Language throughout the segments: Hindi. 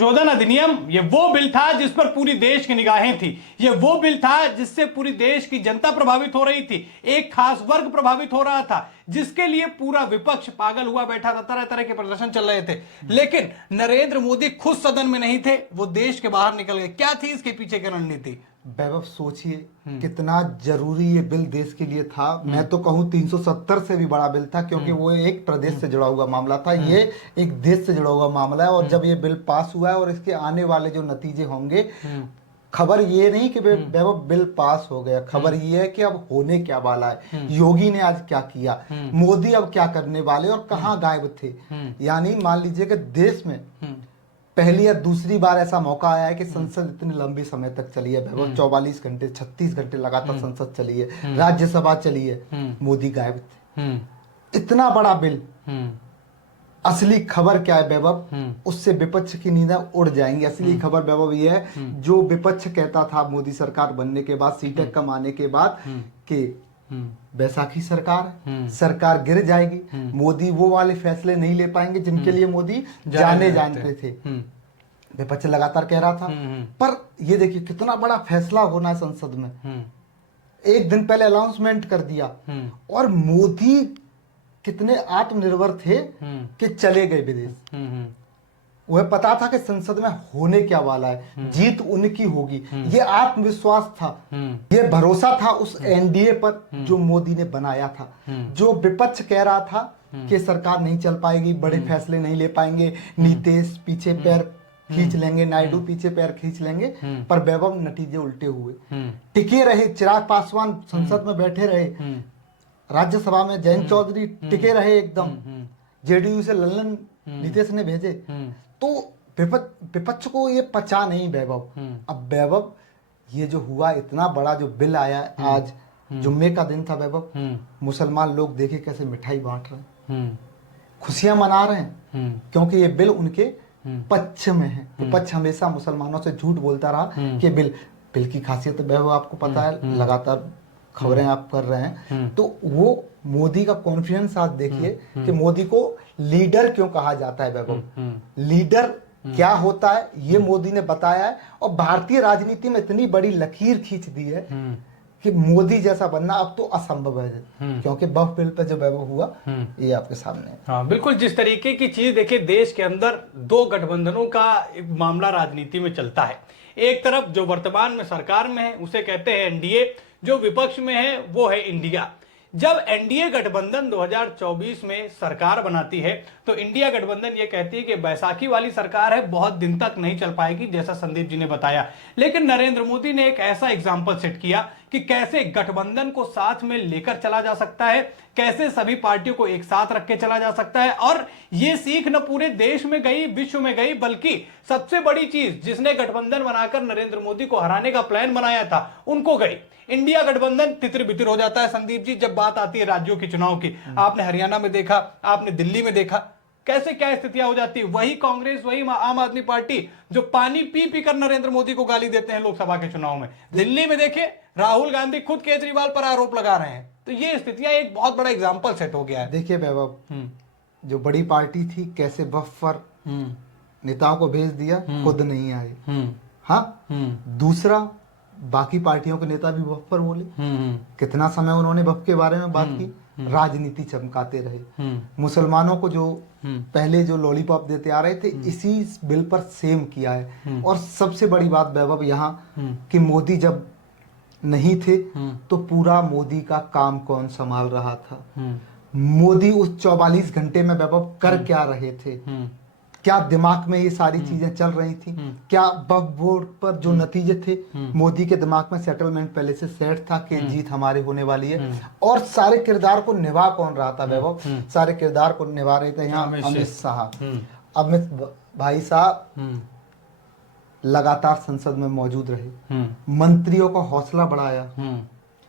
संशोधन अधिनियम ये वो बिल था जिस पर पूरी देश की निगाहें थी। ये वो बिल था जिससे पूरी देश की जनता प्रभावित हो रही थी, एक खास वर्ग प्रभावित हो रहा था, जिसके लिए पूरा विपक्ष पागल हुआ बैठा था, तरह तरह के प्रदर्शन चल रहे थे। लेकिन नरेंद्र मोदी खुद सदन में नहीं थे, वो देश के बाहर निकल गए। क्या थी इसके पीछे की रणनीति? वैभव सोचिए कितना जरूरी ये बिल देश के लिए था। मैं तो कहूँ 370 से भी बड़ा बिल था, क्योंकि वो एक प्रदेश से जुड़ा हुआ मामला था, ये एक देश से जुड़ा हुआ मामला है। और जब ये बिल पास हुआ है और इसके आने वाले जो नतीजे होंगे, खबर ये नहीं कि वैभव बिल पास हो गया, खबर ये है कि अब होने क्या वाला है। योगी ने आज क्या किया, मोदी अब क्या करने वाले और कहाँ गायब थे। यानी मान लीजिए कि देश में पहली या दूसरी बार ऐसा मौका आया है कि संसद इतने लंबे समय तक चली है। 44 घंटे 36 घंटे लगातार संसद चली है, राज्यसभा चली है, मोदी गायब थे। इतना बड़ा बिल। असली खबर क्या है वैभव, उससे विपक्ष की नींदें उड़ जाएंगी। असली खबर वैभव ये है, जो विपक्ष कहता था मोदी सरकार बनने के बाद, सीटें कम आने के बाद, कि बैसाखी सरकार गिर जाएगी, मोदी वो वाले फैसले नहीं ले पाएंगे जिनके लिए मोदी जानते थे। विपक्ष लगातार कह रहा था। पर ये देखिए कितना बड़ा फैसला होना है संसद में। एक दिन पहले अनाउंसमेंट कर दिया, और मोदी कितने आत्मनिर्भर थे कि चले गए विदेश। वह पता था कि संसद में होने क्या वाला है, जीत उनकी होगी, ये आत्मविश्वास था, ये भरोसा था उस एनडीए पर जो मोदी ने बनाया था। जो विपक्ष कह रहा था कि सरकार नहीं चल पाएगी, बड़े फैसले नहीं ले पाएंगे, नीतीश पीछे पैर खींच लेंगे, नायडू पीछे पैर खींच लेंगे, पर वैभव नतीजे उल्टे हुए। टिके रहे, चिराग पासवान संसद में बैठे रहे, राज्यसभा में जयंत चौधरी टिके रहे एकदम, जेडीयू से लल्लन नीतीश ने भेजे। तो विपक्ष को ये पचा नहीं वैभव। अब वैभव ये जो हुआ, इतना बड़ा जो बिल आया आज, जुम्मे का दिन था वैभव, मुसलमान लोग देखे कैसे मिठाई बांट रहे हैं, खुशियां मना रहे हैं, क्योंकि ये बिल उनके पक्ष में है। विपक्ष हमेशा मुसलमानों से झूठ बोलता रहा कि बिल की खासियत वैभव आपको पता है, लगातार खबरें आप कर रहे हैं। तो वो मोदी का कॉन्फिडेंस आप देखिए कि मोदी को लीडर क्यों कहा जाता है वैभव। लीडर क्या होता है ये मोदी ने बताया है, और भारतीय राजनीति में इतनी बड़ी लकीर खींच दी है कि मोदी जैसा बनना अब तो असंभव है, क्योंकि बफ बिल पे जो वैभव हुआ ये आपके सामने है। हाँ बिल्कुल, जिस तरीके की चीज देखिए, देश के अंदर दो गठबंधनों का एक मामला राजनीति में चलता है। एक तरफ जो वर्तमान में सरकार में है उसे कहते हैं एनडीए, जो विपक्ष में है वो है इंडिया। जब एनडीए गठबंधन 2024 में सरकार बनाती है तो इंडिया गठबंधन ये कहती है कि बैसाखी वाली सरकार है, बहुत दिन तक नहीं चल पाएगी, जैसा संदीप जी ने बताया। लेकिन नरेंद्र मोदी ने एक ऐसा एग्जाम्पल सेट किया कि कैसे गठबंधन को साथ में लेकर चला जा सकता है, कैसे सभी पार्टियों को एक साथ रख के चला जा सकता है। और ये सीख न पूरे देश में गई, विश्व में गई, बल्कि सबसे बड़ी चीज जिसने गठबंधन बनाकर नरेंद्र मोदी को हराने का प्लान बनाया था उनको गई। इंडिया गठबंधन तितर बितर हो जाता है संदीप जी जब बात आती है राज्यों के चुनाव की। आपने हरियाणा में देखा, आपने दिल्ली में देखा, कैसे क्या स्थितियां हो जाती है। वही कांग्रेस, वही आम आदमी पार्टी जो पानी पी पी कर नरेंद्र मोदी को गाली देते हैं लोकसभा के चुनाव में। दिल्ली में देखे, राहुल गांधी खुद केजरीवाल पर आरोप लगा रहे हैं। तो ये स्थितियां एक बहुत बड़ा एग्जाम्पल सेट हो गया है। देखिए वैभव, जो बड़ी पार्टी थी कैसे वफ पर नेताओं को भेज दिया, खुद नहीं आए। हाँ, दूसरा बाकी पार्टियों के नेता भी वफ पर बोले, कितना समय उन्होंने वफ के बारे में बात की, राजनीति चमकाते रहे। मुसलमानों को जो पहले जो लॉलीपॉप देते आ रहे थे, इसी बिल पर सेम किया है। और सबसे बड़ी बात वैभव यहाँ कि मोदी जब नहीं थे तो पूरा मोदी का काम कौन संभाल रहा था। मोदी उस 44 घंटे में वैभव कर क्या रहे थे, क्या दिमाग में ये सारी चीजें चल रही थी, क्या वक्फ बोर्ड पर जो नतीजे थे मोदी के दिमाग में सेटलमेंट पहले से सेट था कि जीत हमारे होने वाली है। और सारे किरदार को निभा कौन रहा था वैभव, सारे किरदार को निभा रहे थे यहाँ अमित शाह। अमित भाई साहब लगातार संसद में मौजूद रहे, मंत्रियों का हौसला बढ़ाया,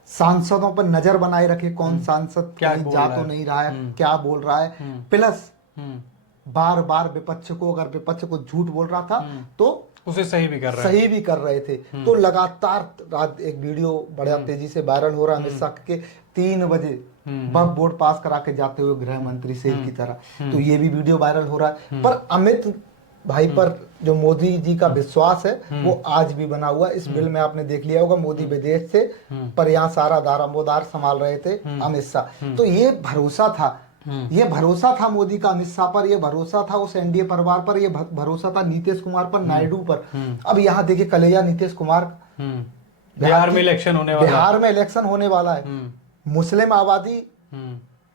सांसदों पर नजर बनाए रखे, कौन सांसद क्या जा तो नहीं रहा है, क्या बोल रहा है। प्लस बार बार विपक्ष को, अगर विपक्ष को झूठ बोल रहा था तो उसे सही भी कर रहे थे। तो लगातार रात एक वीडियो बड़ा तेजी से वायरल हो रहा है, अमित शाह के 3 बजे वक्फ बोर्ड पास करा के जाते हुए गृह मंत्री शेर की तरह। तो ये भी वीडियो वायरल हो रहा है। पर अमित भाई पर जो मोदी जी का विश्वास है वो आज भी बना हुआ है। इस बिल में आपने देख लिया होगा, मोदी विदेश से पर यहाँ सारा दारोमदार संभाल रहे थे अमित शाह। तो ये भरोसा था, ये भरोसा था मोदी का अमित शाह पर, ये भरोसा था उस एनडीए परिवार पर, ये भरोसा था नीतीश कुमार पर, नायडू पर। अब यहाँ देखिए कन्हैया नीतीश कुमार, बिहार में इलेक्शन होने वाला है, बिहार में इलेक्शन होने वाला है, मुस्लिम आबादी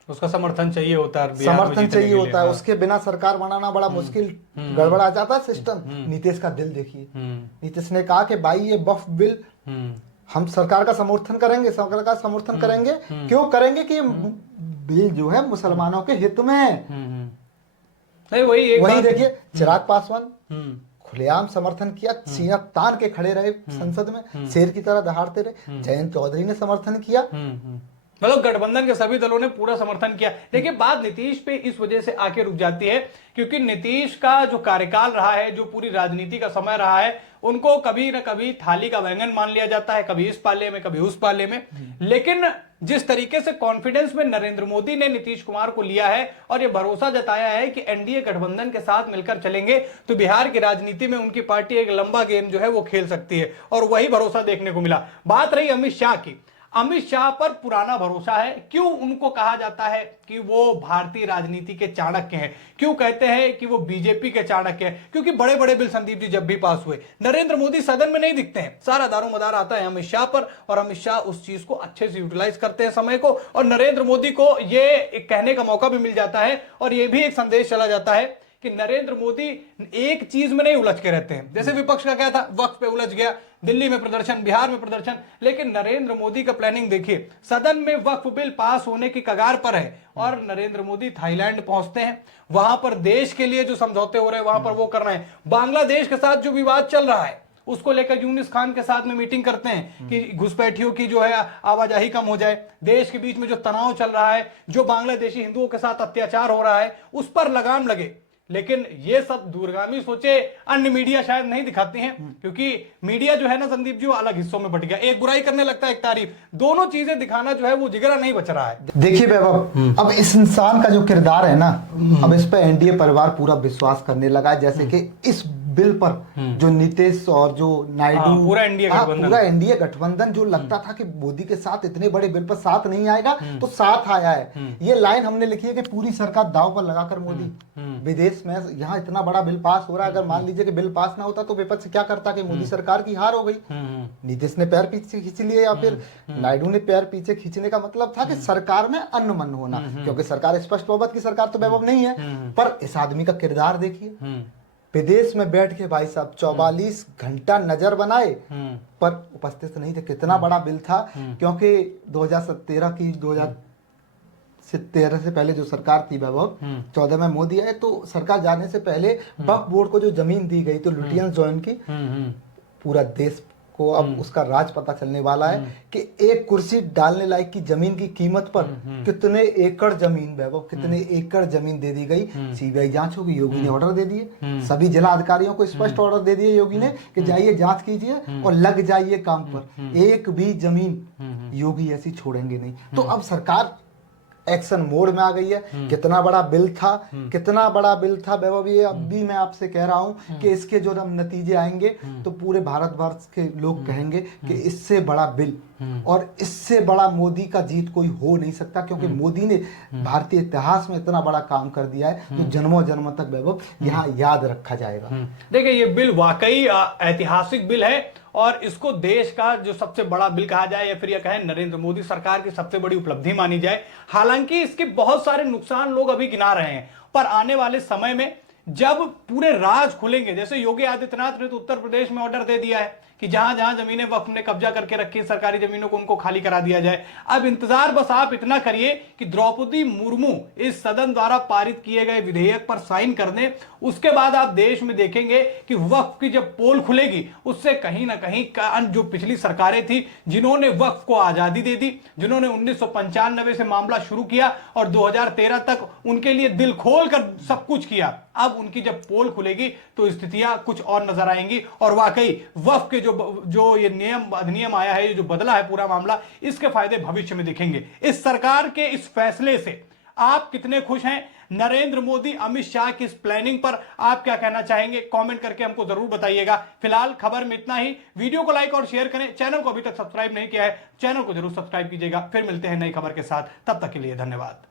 उसका समर्थन चाहिए होता है, समर्थन चाहिए होता है, उसके बिना सरकार बनाना बड़ा मुश्किल, गड़बड़ा जाता है सिस्टम। नीतीश का दिल देखिए, नीतीश ने कहा कि भाई ये वक्फ बिल हम सरकार का समर्थन करेंगे, सरकार का समर्थन करेंगे। क्यों करेंगे कि बिल जो है मुसलमानों के हित में है। नहीं वही देखिए चिराग पासवान खुलेआम समर्थन किया, सीना तान के खड़े रहे संसद में, शेर की तरह दहाड़ते रहे। जयंत चौधरी ने समर्थन किया, मतलब गठबंधन के सभी दलों ने पूरा समर्थन किया। देखिए बात नीतीश पे इस वजह से आके रुक जाती है क्योंकि नीतीश का जो कार्यकाल रहा है, जो पूरी राजनीति का समय रहा है, उनको कभी ना कभी थाली का बैंगन मान लिया जाता है, कभी इस पाले में कभी उस पाले में। लेकिन जिस तरीके से कॉन्फिडेंस में नरेंद्र मोदी ने नीतीश कुमार को लिया है और यह भरोसा जताया है कि एनडीए गठबंधन के साथ मिलकर चलेंगे तो बिहार की राजनीति में उनकी पार्टी एक लंबा गेम जो है वो खेल सकती है, और वही भरोसा देखने को मिला। बात रही अमित शाह की, अमित शाह पर पुराना भरोसा है। क्यों उनको कहा जाता है कि वो भारतीय राजनीति के चाणक्य हैं, क्यों कहते हैं कि वो बीजेपी के चाणक्य हैं? क्योंकि बड़े बड़े बिल संदीप जी जब भी पास हुए नरेंद्र मोदी सदन में नहीं दिखते हैं, सारा दारोमदार आता है अमित शाह पर, और अमित शाह उस चीज को अच्छे से यूटिलाइज करते हैं समय को, और नरेंद्र मोदी को ये एक कहने का मौका भी मिल जाता है और ये भी एक संदेश चला जाता है कि नरेंद्र मोदी एक चीज में नहीं उलझ के रहते हैं। जैसे विपक्ष का क्या था, वक्फ पे उलझ गया, दिल्ली में प्रदर्शन, बिहार में प्रदर्शन, लेकिन नरेंद्र मोदी का प्लानिंग देखिए, सदन में वक्फ बिल पास होने की कगार पर है और नरेंद्र मोदी थाईलैंड पहुंचते हैं, वहां पर देश के लिए जो समझौते हो रहे हैं वहां पर वो कर रहे हैं। बांग्लादेश के साथ जो विवाद चल रहा है उसको लेकर यूनिस खान के साथ में मीटिंग करते हैं कि घुसपैठियों की जो है आवाजाही कम हो जाए। देश के बीच में जो तनाव चल रहा है, जो बांग्लादेशी हिंदुओं के साथ अत्याचार हो रहा है, उस पर लगाम लगे। लेकिन ये सब दूरगामी सोचे अन्य मीडिया शायद नहीं दिखाते हैं, क्योंकि मीडिया जो है ना संदीप जी वो अलग हिस्सों में बट गया, एक बुराई करने लगता है एक तारीफ, दोनों चीजें दिखाना जो है वो जिगरा नहीं बच रहा है। देखिए वैभव, अब इस इंसान का जो किरदार है ना, अब इस पे एनडीए परिवार पूरा विश्वास करने लगा है। जैसे कि इस बिल पर जो नीतीश और जो नायडू, पूरा एनडीए गठबंधन जो लगता था कि मोदी के साथ इतने बड़े बिल पर साथ नहीं आएगा, तो साथ आया है। ये लाइन हमने लिखी है कि पूरी सरकार दांव पर लगाकर मोदी विदेश में, यहाँ इतना बड़ा बिल पास हो रहा है, अगर मान लीजिए कि बिल पास ना होता तो विपक्ष क्या करता कि मोदी सरकार की हार हो गई। नीतीश ने पैर पीछे खींच लिए या फिर नायडू ने पैर पीछे खींचने का मतलब था कि सरकार में अनमन होना, क्योंकि सरकार स्पष्ट बहुमत की सरकार तो वैभव नहीं है। पर इस आदमी का किरदार देखिए, विदेश में बैठ के भाई साहब 44 घंटा नजर बनाए पर उपस्थित नहीं थे। कितना बड़ा बिल था, क्योंकि 2013 से पहले जो सरकार थी वैभव, 14 में मोदी आए तो सरकार जाने से पहले वक्फ बोर्ड को जो जमीन दी गई तो लुटियंस जॉइन की, पूरा देश को अब उसका राज पता चलने वाला है कि एक कुर्सी डालने लायक की जमीन की कीमत पर कितने एकड़ जमीन वैभव, कितने एकड़ जमीन दे दी गई। सीबीआई जांच होगी, योगी ने ऑर्डर दे दिए, सभी जिला अधिकारियों को स्पष्ट ऑर्डर दे दिए योगी ने कि जाइए जांच कीजिए और लग जाइए काम पर। एक भी जमीन योगी ऐसी छोड़ेंगे नहीं। तो अब सरकार एक्शन मोड में आ गई है। कितना बड़ा बिल था, कितना बड़ा बिल था वैभव, ये अब भी मैं आपसे कह रहा हूं कि इसके जो नतीजे आएंगे तो पूरे भारतवर्ष के लोग कहेंगे कि इससे बड़ा बिल और इससे बड़ा मोदी का जीत कोई हो नहीं सकता, क्योंकि मोदी ने भारतीय इतिहास में इतना बड़ा काम कर दिया है जो जन्मों जन्मों तक वैभव यहाँ याद रखा जाएगा। देखिए ये बिल वाकई ऐतिहासिक बिल है और इसको देश का जो सबसे बड़ा बिल कहा जाए या फिर यह कहें नरेंद्र मोदी सरकार की सबसे बड़ी उपलब्धि मानी जाए। हालांकि इसके बहुत सारे नुकसान लोग अभी गिना रहे हैं, पर आने वाले समय में जब पूरे राज खुलेंगे, जैसे योगी आदित्यनाथ ने तो उत्तर प्रदेश में ऑर्डर दे दिया है कि जहां जहां जमीनें वक्फ ने कब्जा करके रखी सरकारी जमीनों को उनको खाली करा दिया जाए। अब इंतजार बस आप इतना करिए कि द्रौपदी मुर्मू इस सदन द्वारा पारित किए गए विधेयक पर साइन कर दें, उसके बाद आप देश में देखेंगे कि वक्फ की जब पोल खुलेगी उससे कहीं ना कहीं जो पिछली सरकारें थी जिन्होंने वक्फ को आजादी दे दी, जिन्होंने 1995 से मामला शुरू किया और 2013 तक उनके लिए दिल खोल कर सब कुछ किया, अब उनकी जब पोल खुलेगी तो स्थितियां कुछ और नजर आएंगी। और वाकई वक्फ के जो ये नियम अधिनियम आया है, जो बदला है पूरा मामला, इसके फायदे भविष्य में दिखेंगे। इस सरकार के इस फैसले से आप कितने खुश हैं नरेंद्र मोदी अमित शाह की इस प्लानिंग पर? आप क्या कहना चाहेंगे कमेंट करके हमको जरूर बताइएगा। फिलहाल खबर में इतना ही। वीडियो को लाइक और शेयर करें। चैनल को अभी तक सब्सक्राइब नहीं किया है, चैनल को जरूर सब्सक्राइब कीजिएगा। फिर मिलते हैं नई खबर के साथ, तब तक के लिए धन्यवाद।